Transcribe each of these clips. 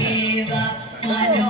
ദേവ മനോഹര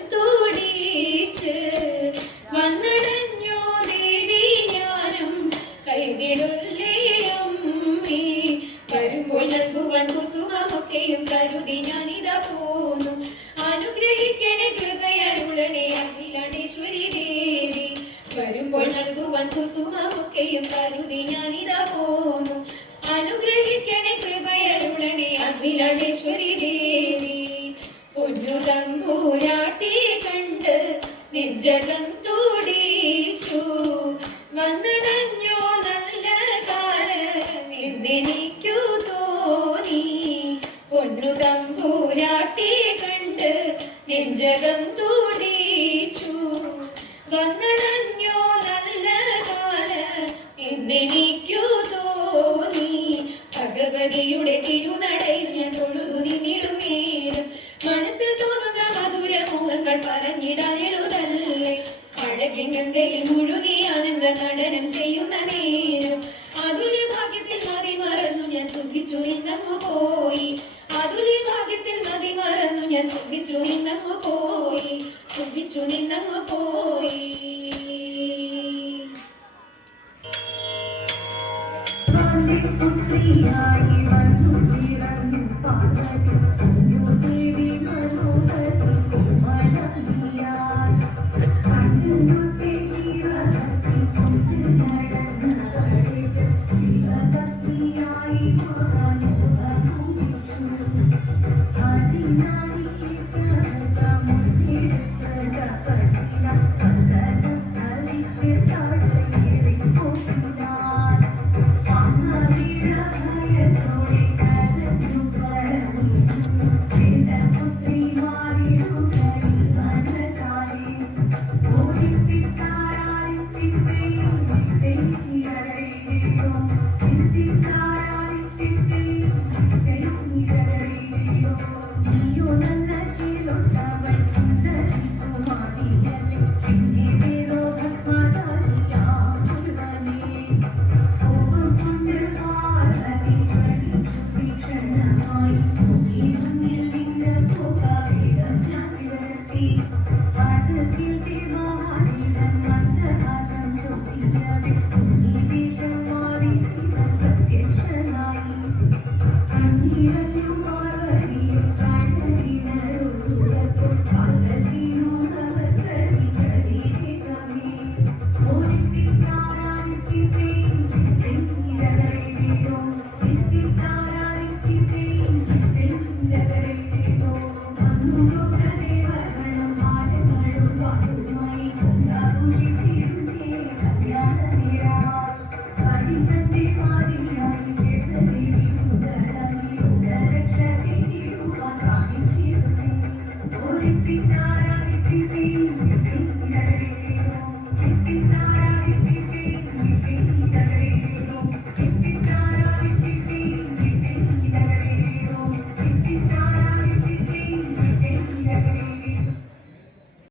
उतरिया